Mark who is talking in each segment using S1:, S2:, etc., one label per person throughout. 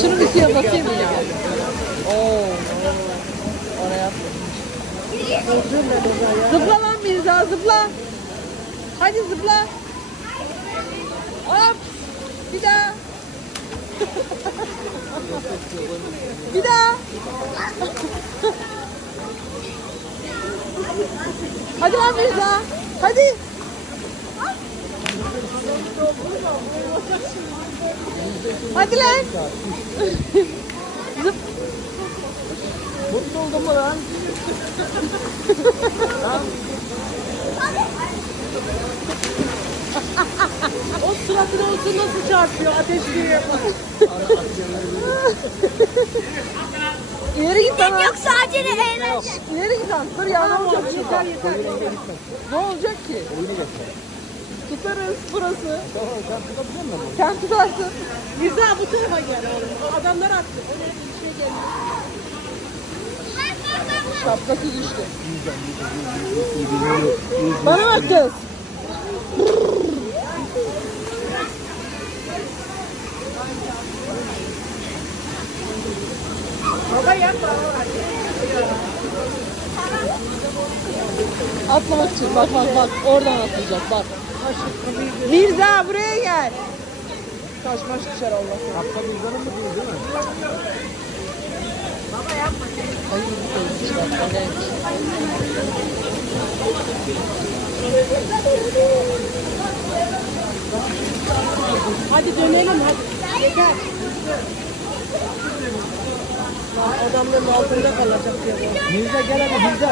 S1: Şunu bir suya basayım mı ya? Oo. Oraya. Zıpla lan Mirza zıpla. Hadi zıpla. Hop. Bir daha. bir daha. Hadi lan Mirza. Hadi. Hadi lan. Zıp.
S2: Mutlu oldun mu lan?
S1: O suratına olsun nasıl çarpıyor ateşliyor. İleri git lan.
S3: Yok sadece eğlence.
S1: İleri git lan. Dur ya ne olacak şurada? Ne olacak ki? Tutarız burası. Sen tutarsın.
S4: Mirza bu tarafa gel oğlum. Adamlar attı. Oraya bir şey geldi.
S1: Şapkası düştü. Bana bak kız.
S4: Baba yapma.
S1: Atlamak için. Bak bak bak. Oradan atlayacak bak. Mirza buraya gel. Taş maş düşer Allah.
S2: Hatta bizden mı değil mi?
S1: Hayır bu koymuş bak. O neymiş?
S4: Hadi dönelim hadi. Lan adamların altında kalacak bu.
S2: Mirza gel hadi Mirza.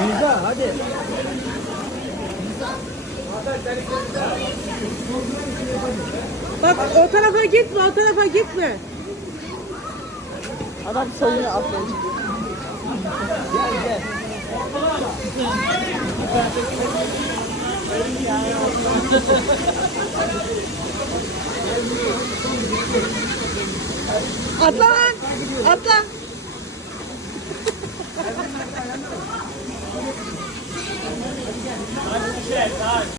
S2: Mirza hadi.
S4: Bak o tarafa gitme, o tarafa gitme.
S1: Adam sayıyor atlayacak.
S2: Gel gel.
S1: Atla lan. Atla. Hadi bir şey daha.